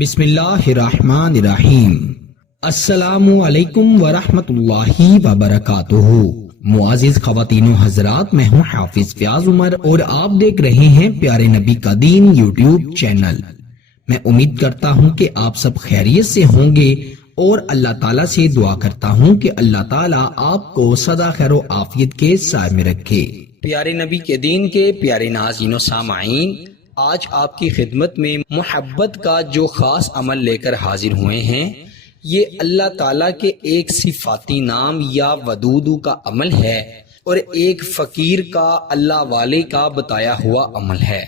بسم اللہ الرحمن الرحیم۔ السلام علیکم ورحمۃ اللہ وبرکاتہ۔ معزز خواتین و حضرات، میں ہوں حافظ فیاض عمر اور آپ دیکھ رہے ہیں پیارے نبی کا دین یوٹیوب چینل۔ میں امید کرتا ہوں کہ آپ سب خیریت سے ہوں گے اور اللہ تعالیٰ سے دعا کرتا ہوں کہ اللہ تعالیٰ آپ کو سدا خیر و عافیت کے سائے میں رکھے۔ پیارے نبی کے دین کے پیارے ناظرین و سامعین، آج آپ کی خدمت میں محبت کا جو خاص عمل لے کر حاضر ہوئے ہیں، یہ اللہ تعالیٰ کے ایک صفاتی نام یا ودودو کا عمل ہے اور ایک فقیر کا اللہ والے کا بتایا ہوا عمل ہے۔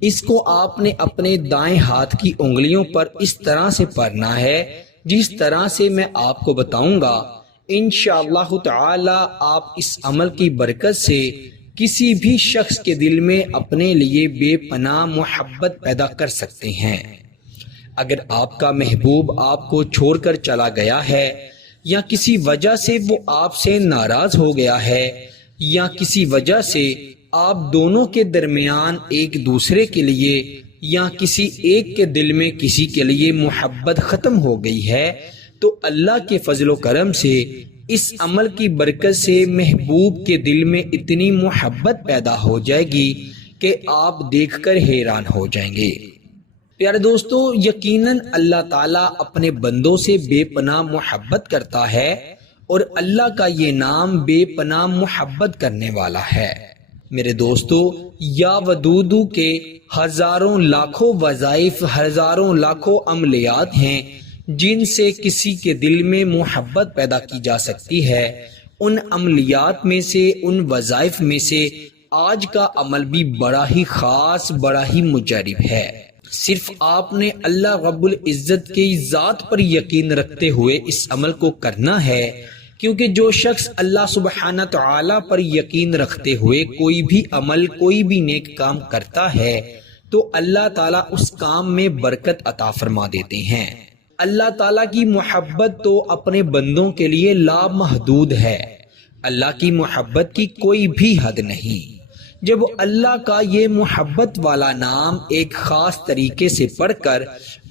اس کو آپ نے اپنے دائیں ہاتھ کی انگلیوں پر اس طرح سے پڑھنا ہے جس طرح سے میں آپ کو بتاؤں گا۔ انشاءاللہ تعالی آپ اس عمل کی برکت سے کسی بھی شخص کے دل میں اپنے لیے بے پناہ محبت پیدا کر سکتے ہیں۔ اگر آپ کا محبوب آپ کو چھوڑ کر چلا گیا ہے یا کسی وجہ سے وہ آپ سے ناراض ہو گیا ہے یا کسی وجہ سے آپ دونوں کے درمیان ایک دوسرے کے لیے یا کسی ایک کے دل میں کسی کے لیے محبت ختم ہو گئی ہے، تو اللہ کے فضل و کرم سے اس عمل کی برکت سے محبوب کے دل میں اتنی محبت پیدا ہو جائے گی کہ آپ دیکھ کر حیران ہو جائیں گے۔ پیارے دوستو، یقیناً اللہ تعالیٰ اپنے بندوں سے بے پناہ محبت کرتا ہے اور اللہ کا یہ نام بے پناہ محبت کرنے والا ہے۔ میرے دوستو، یا ودودو کے ہزاروں لاکھوں وظائف، ہزاروں لاکھوں عملیات ہیں جن سے کسی کے دل میں محبت پیدا کی جا سکتی ہے۔ ان عملیات میں سے، ان وظائف میں سے آج کا عمل بھی بڑا ہی خاص، بڑا ہی مجرب ہے۔ صرف آپ نے اللہ رب العزت کی ذات پر یقین رکھتے ہوئے اس عمل کو کرنا ہے، کیونکہ جو شخص اللہ سبحانہ تعالی پر یقین رکھتے ہوئے کوئی بھی عمل، کوئی بھی نیک کام کرتا ہے تو اللہ تعالیٰ اس کام میں برکت عطا فرما دیتے ہیں۔ اللہ تعالیٰ کی محبت تو اپنے بندوں کے لیے لامحدود ہے۔ اللہ کی محبت کی کوئی بھی حد نہیں۔ جب اللہ کا یہ محبت والا نام ایک خاص طریقے سے پڑھ کر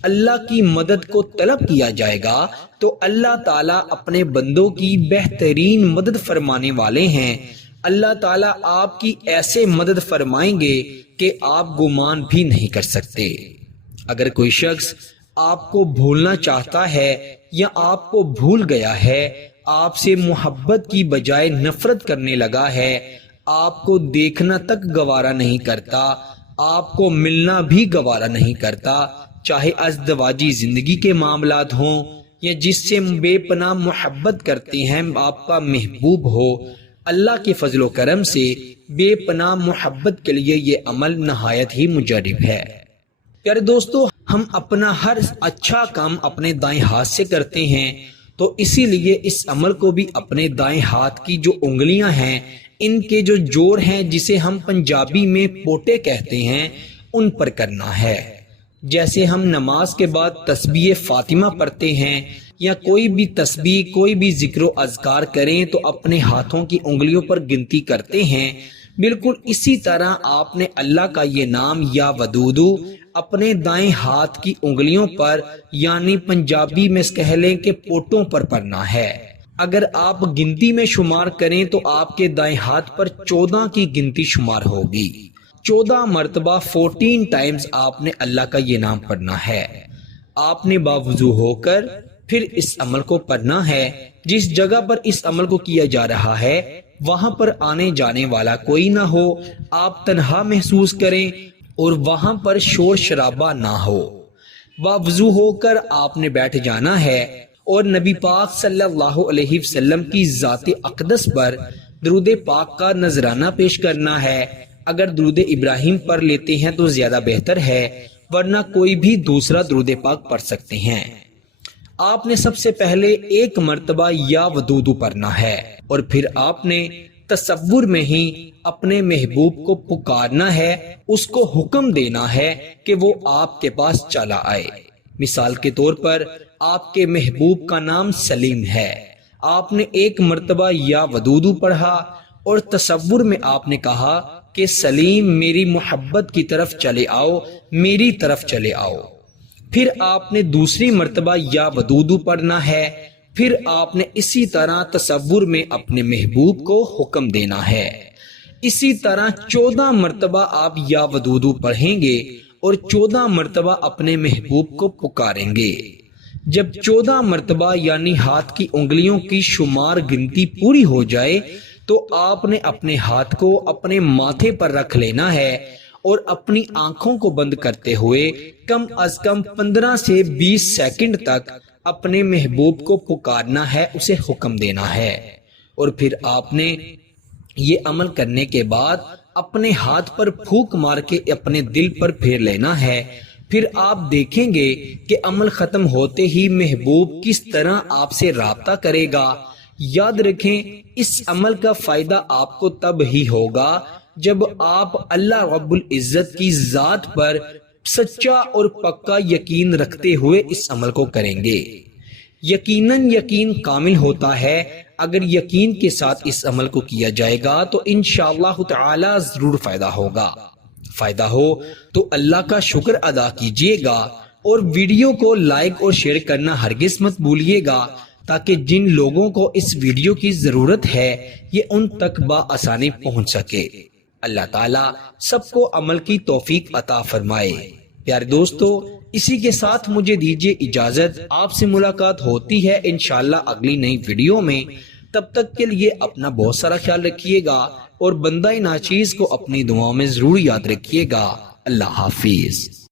اللہ کی مدد کو طلب کیا جائے گا تو اللہ تعالیٰ اپنے بندوں کی بہترین مدد فرمانے والے ہیں۔ اللہ تعالیٰ آپ کی ایسے مدد فرمائیں گے کہ آپ گمان بھی نہیں کر سکتے۔ اگر کوئی شخص آپ کو بھولنا چاہتا ہے یا آپ کو بھول گیا ہے، آپ سے محبت کی بجائے نفرت کرنے لگا ہے، آپ کو دیکھنا تک گوارا نہیں کرتا، آپ کو ملنا بھی گوارا نہیں کرتا، چاہے ازدواجی زندگی کے معاملات ہوں یا جس سے بے پناہ محبت کرتے ہیں آپ کا محبوب ہو، اللہ کے فضل و کرم سے بے پناہ محبت کے لیے یہ عمل نہایت ہی مجرب ہے۔ پیارے دوستو، ہم اپنا ہر اچھا کام اپنے دائیں ہاتھ سے کرتے ہیں، تو اسی لیے اس عمل کو بھی اپنے دائیں ہاتھ کی جو انگلیاں ہیں، ان کے جو جوڑ ہیں جسے ہم پنجابی میں پوٹے کہتے ہیں، ان پر کرنا ہے۔ جیسے ہم نماز کے بعد تسبیح فاطمہ پڑھتے ہیں یا کوئی بھی تسبیح، کوئی بھی ذکر و اذکار کریں تو اپنے ہاتھوں کی انگلیوں پر گنتی کرتے ہیں، بالکل اسی طرح آپ نے اللہ کا یہ نام یا ودودو اپنے دائیں ہاتھ کی انگلیوں پر، یعنی پنجابی میں کہہ لیں کہ پوٹوں پر پڑھنا ہے۔ اگر آپ گنتی میں شمار کریں تو آپ کے دائیں ہاتھ پر 14 کی گنتی شمار ہوگی۔ 14 مرتبہ 14 ٹائمز آپ نے اللہ کا یہ نام پڑھنا ہے۔ آپ نے باوضو ہو کر پھر اس عمل کو پڑھنا ہے۔ جس جگہ پر اس عمل کو کیا جا رہا ہے وہاں پر آنے جانے والا کوئی نہ ہو، آپ تنہا محسوس کریں اور وہاں پر شور شرابہ نہ ہو۔ باوضو ہو کر آپ نے بیٹھ جانا ہے اور نبی پاک صلی اللہ علیہ وسلم کی ذات اقدس پر درود پاک کا نذرانہ پیش کرنا ہے۔ اگر درود ابراہیم پر لیتے ہیں تو زیادہ بہتر ہے، ورنہ کوئی بھی دوسرا درود پاک پڑھ سکتے ہیں۔ آپ نے سب سے پہلے ایک مرتبہ یا ودودو پڑھنا ہے اور پھر آپ نے تصور میں ہی اپنے محبوب کو پکارنا ہے، اس کو حکم دینا ہے کہ وہ آپ کے پاس چلا آئے۔ مثال کے طور پر آپ کے محبوب کا نام سلیم ہے، آپ نے ایک مرتبہ یا ودودو پڑھا اور تصور میں آپ نے کہا کہ سلیم میری محبت کی طرف چلے آؤ، میری طرف چلے آؤ۔ پھر آپ نے دوسری مرتبہ یا ودودو پڑھنا ہے، پھر آپ نے اسی طرح تصور میں اپنے محبوب کو حکم دینا ہے۔ اسی طرح 14 مرتبہ آپ یا ودودو پڑھیں گے اور 14 مرتبہ اپنے محبوب کو پکاریں گے۔ جب 14 مرتبہ یعنی ہاتھ کی انگلیوں کی شمار گنتی پوری ہو جائے تو آپ نے اپنے ہاتھ کو اپنے ماتھے پر رکھ لینا ہے اور اپنی آنکھوں کو بند کرتے ہوئے کم از کم 15 سے 20 سیکنڈ تک اپنے محبوب کو پکارنا ہے، اسے حکم دینا ہے۔ اور پھر آپ نے یہ عمل کرنے کے بعد اپنے ہاتھ پر پھونک مار کے اپنے دل پر پھیر لینا ہے۔ پھر آپ دیکھیں گے کہ عمل ختم ہوتے ہی محبوب کس طرح آپ سے رابطہ کرے گا۔ یاد رکھیں اس عمل کا فائدہ آپ کو تب ہی ہوگا جب آپ اللہ رب العزت کی ذات پر سچا اور پکا یقین رکھتے ہوئے اس عمل کو کریں گے۔ یقیناً یقین کامل ہوتا ہے، اگر یقین کے ساتھ اس عمل کو کیا جائے گا تو انشاءاللہ تعالی ضرور فائدہ ہوگا۔ فائدہ ہو تو اللہ کا شکر ادا کیجیے گا اور ویڈیو کو لائک اور شیئر کرنا ہرگز مت بھولیے گا تاکہ جن لوگوں کو اس ویڈیو کی ضرورت ہے یہ ان تک بآسانی پہنچ سکے۔ اللہ تعالیٰ سب کو عمل کی توفیق عطا فرمائے۔ پیارے دوستو، اسی کے ساتھ مجھے دیجیے اجازت، آپ سے ملاقات ہوتی ہے انشاءاللہ اگلی نئی ویڈیو میں۔ تب تک کے لیے اپنا بہت سارا خیال رکھیے گا اور بندہ ناچیز کو اپنی دعاؤں میں ضرور یاد رکھیے گا۔ اللہ حافظ۔